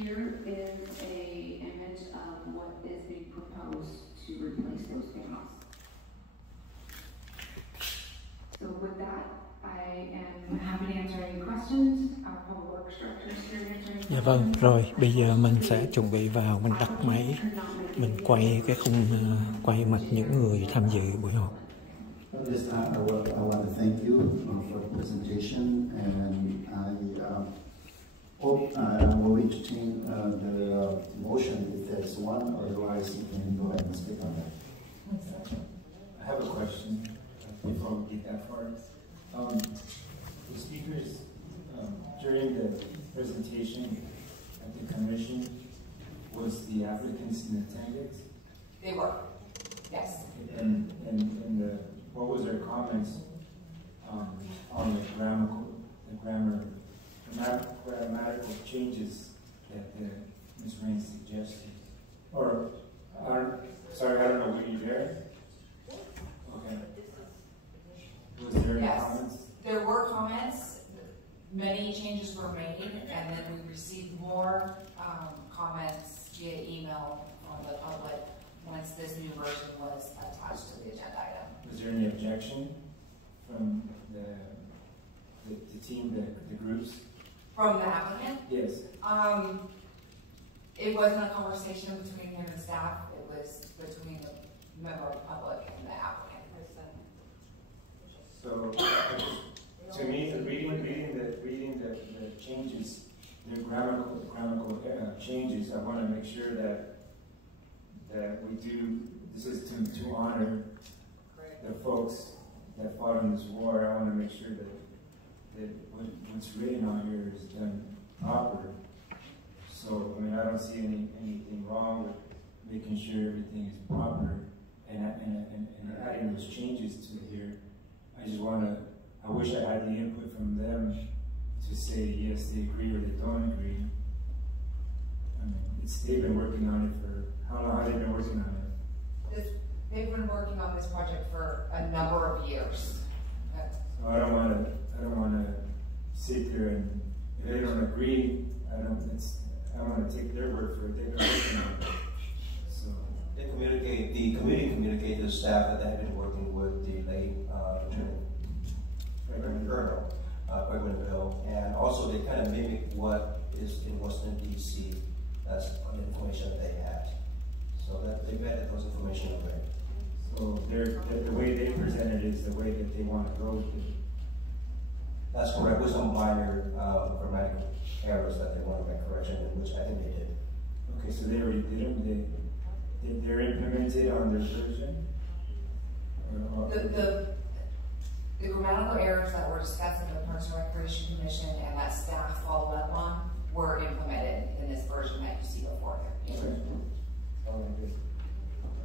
Here is a image of what is being proposed to replace those panels. So with that, I am happy to answer any questions. Our public works director is here to answer any questions. Dạ vâng, rồi bây giờ mình sẽ chuẩn bị vào, mình đặt máy, mình quay cái khung quay mặt những người tham dự buổi họp. I want to thank you for the presentation, and I hope I will entertain the motion if there's one. Otherwise, you can go ahead and speak on that. I have a question before we get that far. The speakers during the presentation at the commission, was the applicants in attendance? They were, yes. And what was their comments on the grammatical changes that Ms. Rain suggested? Or, sorry, I don't know, were you there? Okay. Was there any comments? There were comments. Many changes were made, and then we received more comments via email from the public once this new version was attached to the agenda item. Was there any objection from the team, the groups? From the applicant? Yes. It wasn't a conversation between him and staff. It was between the member of the public and the applicant. So, to me, reading the changes, the grammatical changes, I want to make sure that we do. This is to honor the folks that fought in this war. I want to make sure that what's written on here is done proper. So, I mean, I don't see anything wrong with making sure everything is proper and adding those changes to here. I just want to. I wish I had the input from them to say yes, they agree or they don't agree. I mean, they've been working on it for how long have they been working on it? They've been working on this project for a number of years. So I don't want to sit there and if they don't agree, I want to take their word for it. They've been working on it. So the committee communicated to the staff that they had been working with the late Colonel, and also they kind of mimic what is in Washington, D.C. That's the information that they had. So that they vetted those information away. So the way they presented is the way that they want to go with it. That's correct, with some minor grammatical errors that they want to make correction in, which I think they did. Okay, so they already did them? They're implemented on their version? The grammatical errors that were discussed in the Parks and Recreation Commission and that staff followed up on were implemented in this version that you see before you. Okay.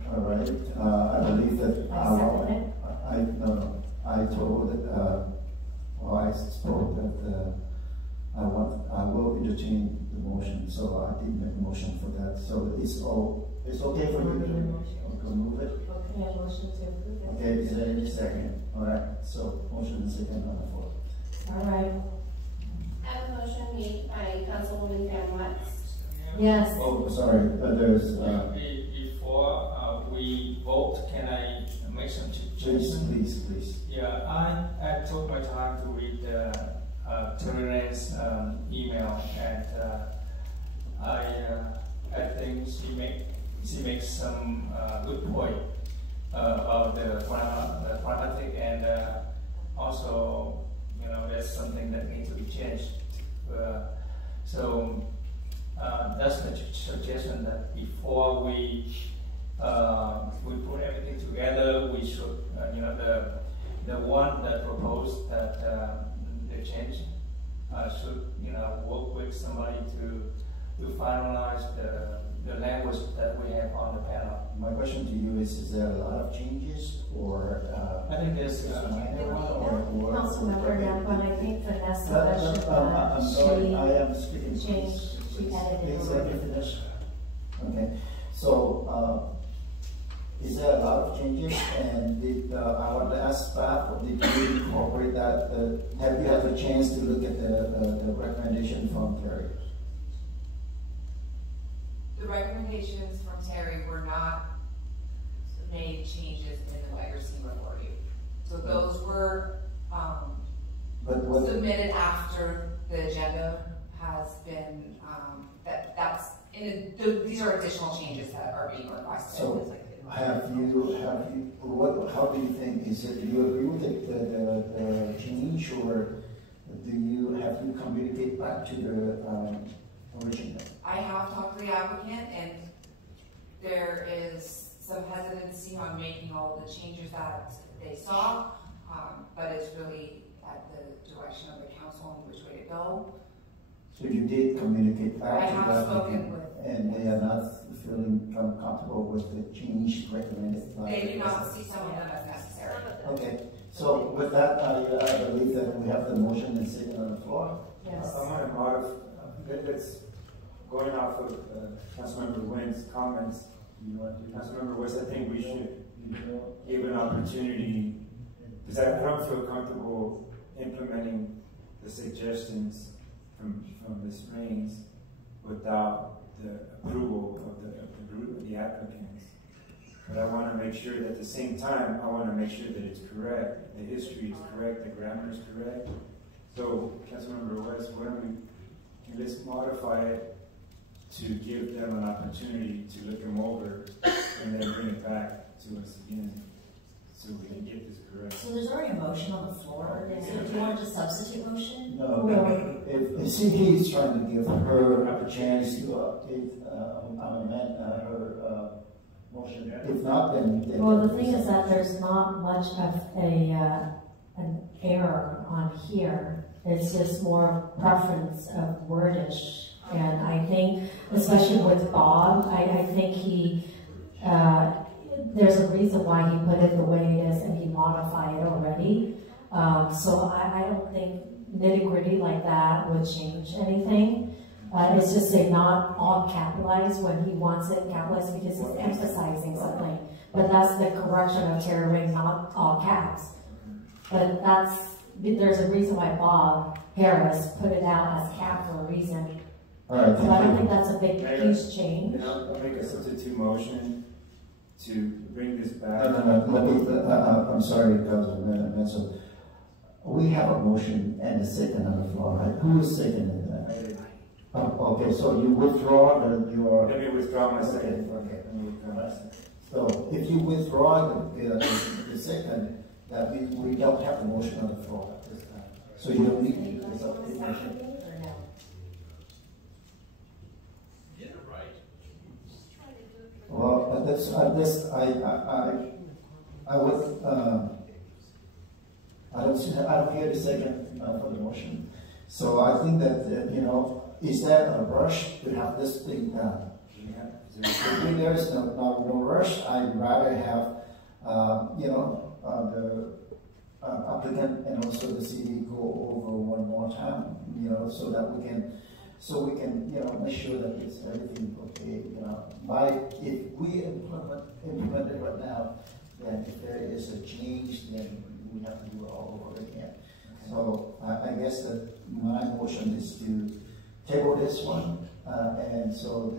All right. I believe that I told that I spoke that I will entertain the motion, so I did make a motion for that. So it's okay for you to move it. Okay, motion to approve it. Okay, is there any second? All right. So motion and second on the floor. All right. I have a motion made by Councilwoman Van West. Yes. Oh, sorry. There's. Before we vote, can I make some changes? Please. Yeah, I took my time to read Termina's email, and I think she makes some good point about the grammatic, and also, there's something that needs to be changed. So that's the suggestion that before we put everything together, we should, the one that proposed that the change should, work with somebody to finalize the language that we have on the panel. My question to you is there a lot of changes, or I think there's Councilmember Napa, I think Vanessa I'm sorry, I am speaking. changed. She edited Please let me finish. Okay, so is there a lot of changes? And I want to ask staff, did you incorporate that? Have you had a chance to look at the recommendation from Terry? recommendations from Terry were not made changes in the way you're seeing before you. So those were But what, submitted after the agenda has been, these are additional changes that are being requested. so have you, how do you think, do you agree with the change, or have you communicate back to the original? I have talked to the applicant, and there is some hesitancy on making all the changes that they saw, but it's really at the direction of the council on which way to go. So you did communicate back I to have the spoken applicant, with- and they are not feeling comfortable with the change recommended by? They do not see some of them as necessary. Okay, so with that, I believe that we have the motion and second on the floor. Yes. I want to modify, that's going off of Councilmember Wynn's comments. Councilmember West, I think we should give an opportunity, because I don't feel comfortable implementing the suggestions from Ms. Raines without the approval of the applicants. But I want to make sure that at the same time, I want to make sure that it's correct, the history is correct, the grammar is correct. So, Councilmember West, why don't let's modify it to give them an opportunity to look them over and then bring it back to us again, so we can get this correct. So there's already a motion on the floor. So do you want to substitute motion? No, if CP is trying to give her a chance to amend her motion. If not, then. Well, the thing is that there's not much of an error on here. It's just more preference of wordish. And I think, especially with Bob, I think there's a reason why he put it the way it is, and he modified it already. So I don't think nitty-gritty like that would change anything. It's just say not all capitalized when he wants it capitalized because he's emphasizing something. But that's the correction of Terry Ring, not all caps. But there's a reason why Bob Harris put it out as cap for a reason. All right, So I don't think that's a big, huge change. I'll make a substitute motion to bring this back. No, I'm sorry, Councilman Menso. We have a motion and a second on the floor, right? Who is seconding that? Oh, okay, so you withdraw your... Let me withdraw my second. Okay. Let me withdraw my second. So if you withdraw the second, that means we don't have the motion on the floor at this time. So you don't need to substitute motion. Well, I don't hear the second for the motion. So I think that, is there a rush to have this thing done? If there is no rush, I'd rather have, the applicant and also the city go over one more time, so that we can, make sure that it's everything okay, if we implement it right now, then if there is a change, then we have to do it all over again. So I guess that my motion is to table this one, and so